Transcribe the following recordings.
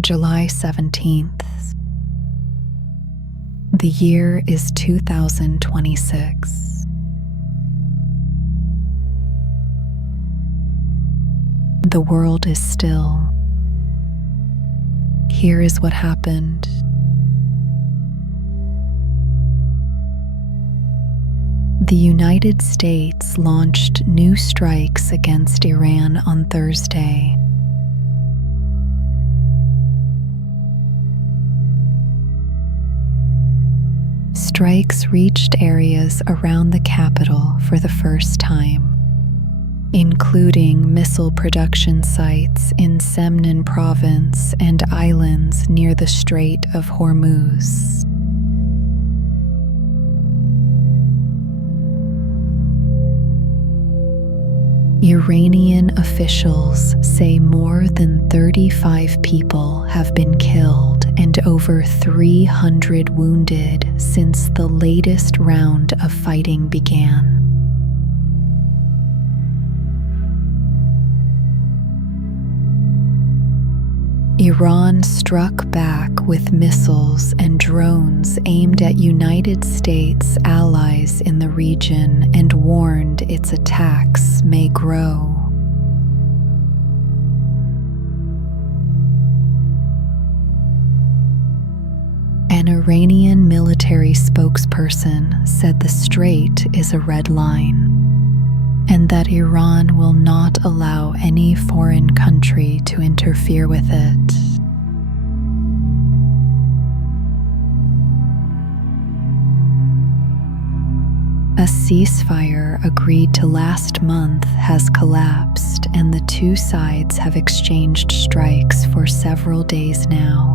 July 17th. The year is 2026. The world is still. Here is what happened. The United States launched new strikes against Iran on Thursday. Strikes reached areas around the capital for the first time, including missile production sites in Semnan province and islands near the Strait of Hormuz. Iranian officials say more than 35 people have been killed and over 300 wounded since the latest round of fighting began. Iran struck back with missiles and drones aimed at United States allies in the region and warned its attacks may grow. An Iranian military spokesperson said the strait is a red line, and that Iran will not allow any foreign country to interfere with it. A ceasefire agreed to last month has collapsed, and the two sides have exchanged strikes for several days now.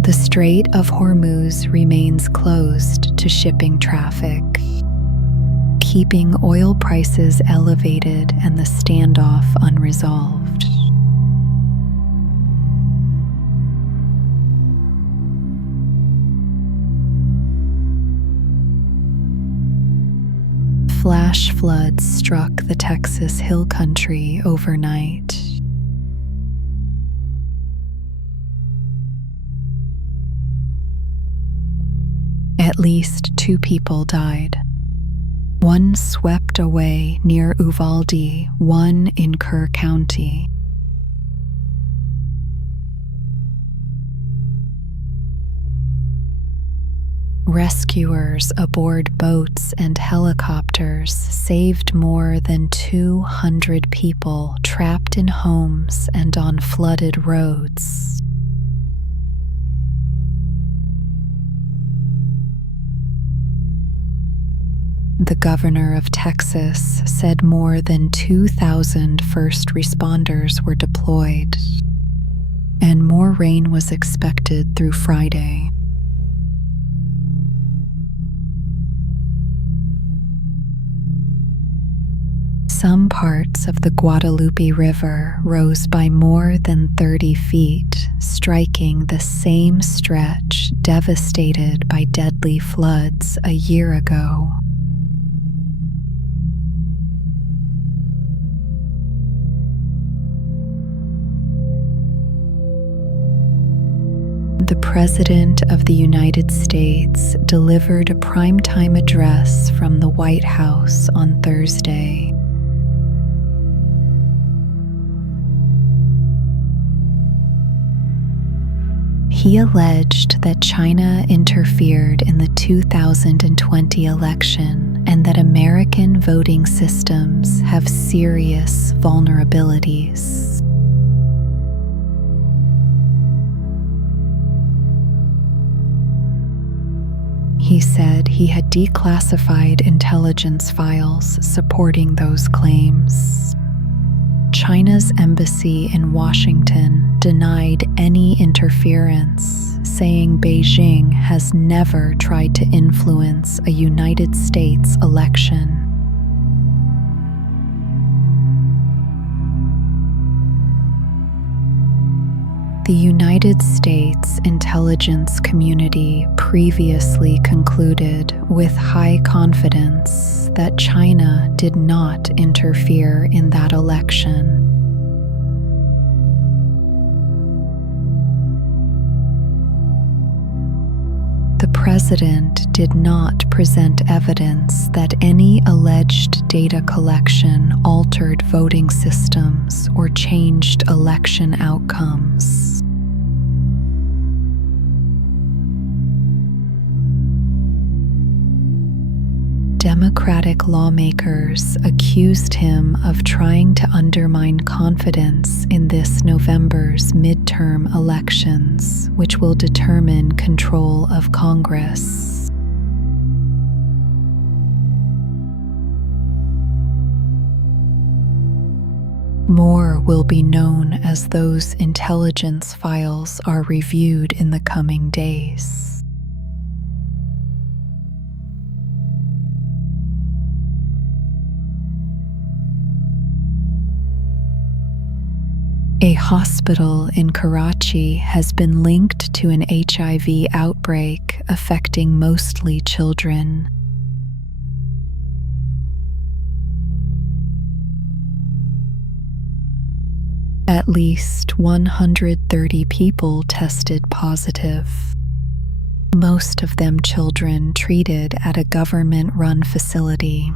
The Strait of Hormuz remains closed to shipping traffic, keeping oil prices elevated and the standoff unresolved. Flash floods struck the Texas Hill Country overnight. At least 2 people died. One swept away near Uvalde, one in Kerr County. Rescuers aboard boats and helicopters saved more than 200 people trapped in homes and on flooded roads. The governor of Texas said more than 2,000 first responders were deployed, and more rain was expected through Friday. Some parts of the Guadalupe River rose by more than 30 feet, striking the same stretch devastated by deadly floods a year ago. The President of the United States delivered a primetime address from the White House on Thursday. He alleged that China interfered in the 2020 election and that American voting systems have serious vulnerabilities. He said he had declassified intelligence files supporting those claims. China's embassy in Washington denied any interference, saying Beijing has never tried to influence a United States election. The United States intelligence community previously concluded with high confidence that China did not interfere in that election. The president did not present evidence that any alleged data collection altered voting systems or changed election outcomes. Democratic lawmakers accused him of trying to undermine confidence in this November's midterm elections, which will determine control of Congress. More will be known as those intelligence files are reviewed in the coming days. A hospital in Karachi has been linked to an HIV outbreak affecting mostly children. At least 130 people tested positive, most of them children treated at a government-run facility.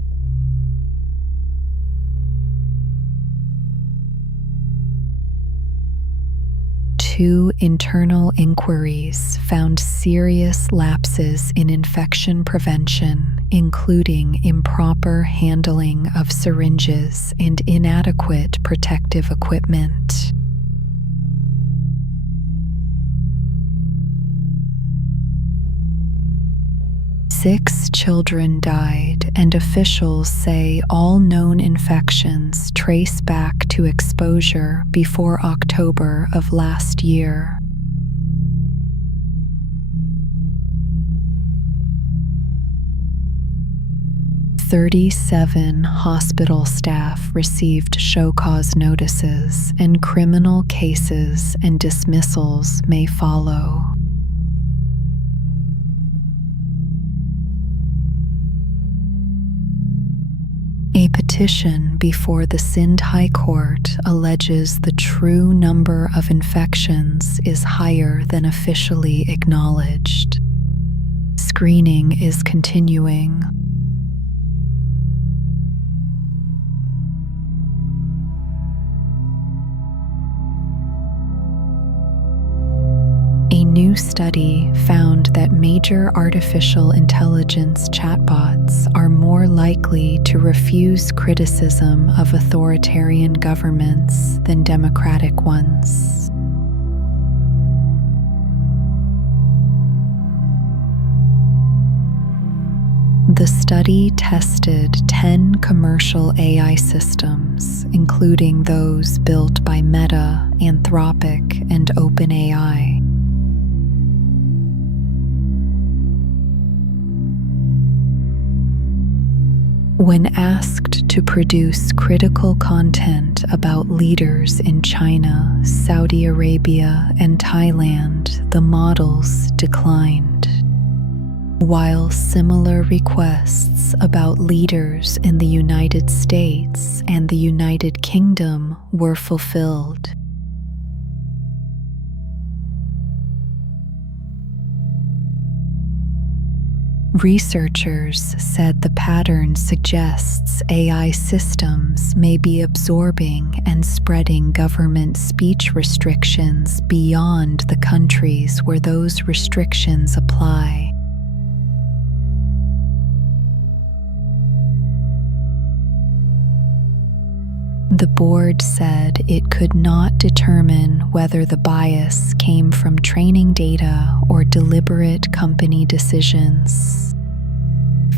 Two internal inquiries found serious lapses in infection prevention, including improper handling of syringes and inadequate protective equipment. Six children died, and officials say all known infections trace back to exposure before October of last year. "37 hospital staff received show-cause notices, and criminal cases and dismissals may follow." A petition before the Sindh High Court alleges the true number of infections is higher than officially acknowledged. Screening is continuing. A new study found that major artificial intelligence chatbots are more likely to refuse criticism of authoritarian governments than democratic ones. The study tested 10 commercial AI systems, including those built by Meta, Anthropic, and OpenAI. When asked to produce critical content about leaders in China, Saudi Arabia, and Thailand, the models declined, while similar requests about leaders in the United States and the United Kingdom were fulfilled. Researchers said the pattern suggests AI systems may be absorbing and spreading government speech restrictions beyond the countries where those restrictions apply. The board said it could not determine whether the bias came from training data or deliberate company decisions.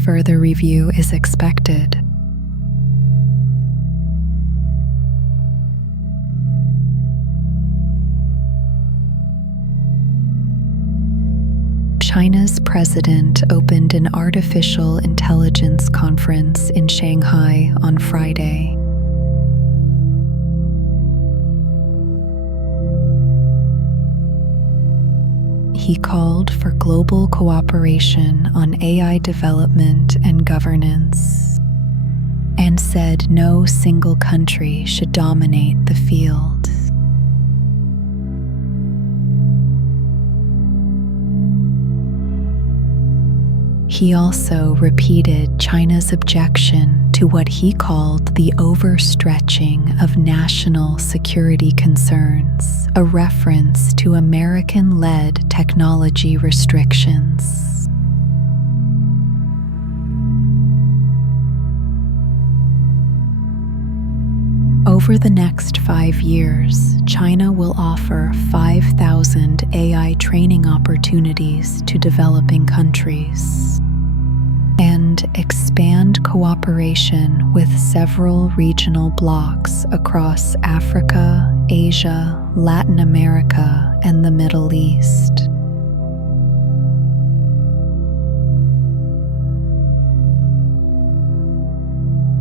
Further review is expected. China's president opened an artificial intelligence conference in Shanghai on Friday. he called for global cooperation on AI development and governance, and said no single country should dominate the field. He also repeated China's objection to what he called the overstretching of national security concerns, a reference to American-led technology restrictions. Over the next 5 years, China will offer 5,000 AI training opportunities to developing countries and expand cooperation with several regional blocs across Africa, Asia, Latin America, and the Middle East.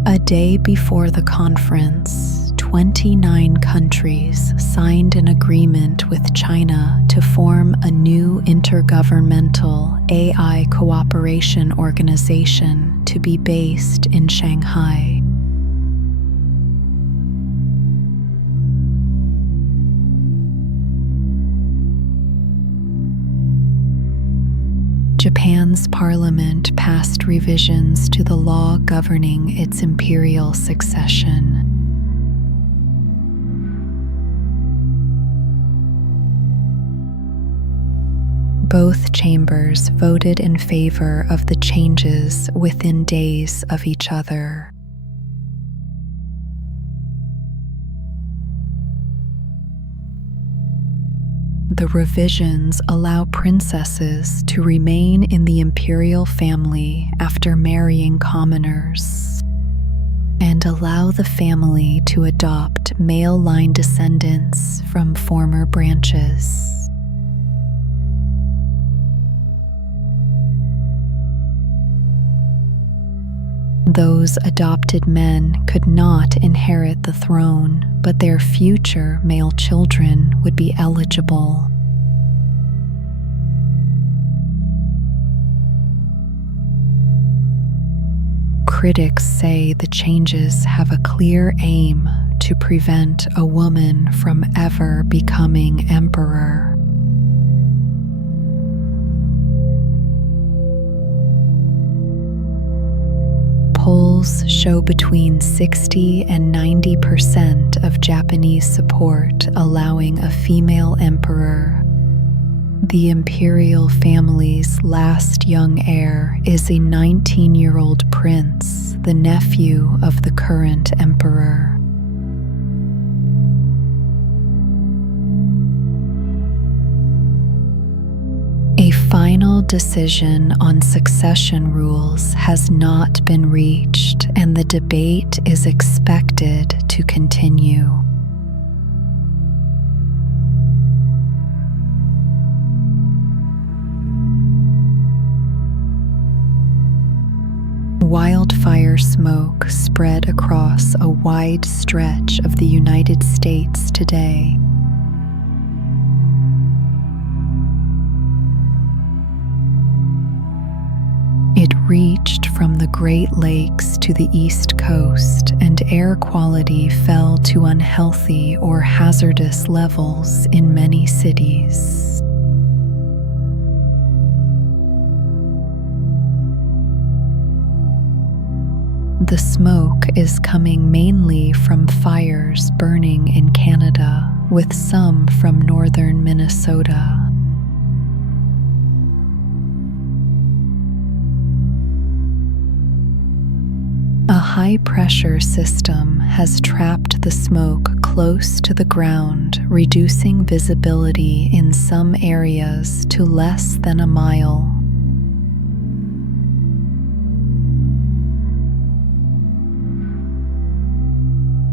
A day before the conference, 29 countries signed an agreement with China to form a new intergovernmental AI cooperation organization to be based in Shanghai. Japan's parliament passed revisions to the law governing its imperial succession. Both chambers voted in favor of the changes within days of each other. The revisions allow princesses to remain in the imperial family after marrying commoners, and allow the family to adopt male line descendants from former branches. Those adopted men could not inherit the throne, but their future male children would be eligible. Critics say the changes have a clear aim to prevent a woman from ever becoming emperor. Polls show between 60 and 90% of Japanese support allowing a female emperor. The imperial family's last young heir is a 19-year-old prince, the nephew of the current emperor. A final decision on succession rules has not been reached, and the debate is expected to continue. Wildfire smoke spread across a wide stretch of the United States today. It reached from the Great Lakes to the East Coast, and air quality fell to unhealthy or hazardous levels in many cities. The smoke is coming mainly from fires burning in Canada, with some from northern Minnesota. A high-pressure system has trapped the smoke close to the ground, reducing visibility in some areas to less than a mile.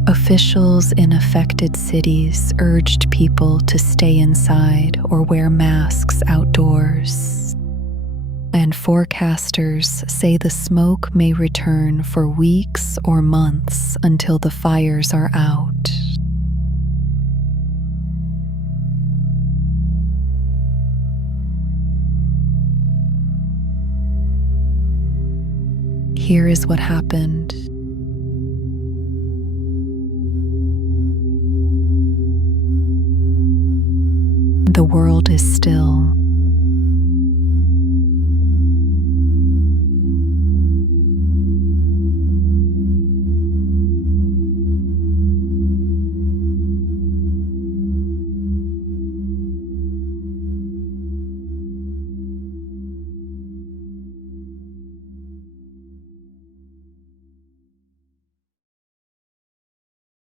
Officials in affected cities urged people to stay inside or wear masks outdoors. And forecasters say the smoke may return for weeks or months until the fires are out. Here is what happened. The world is still.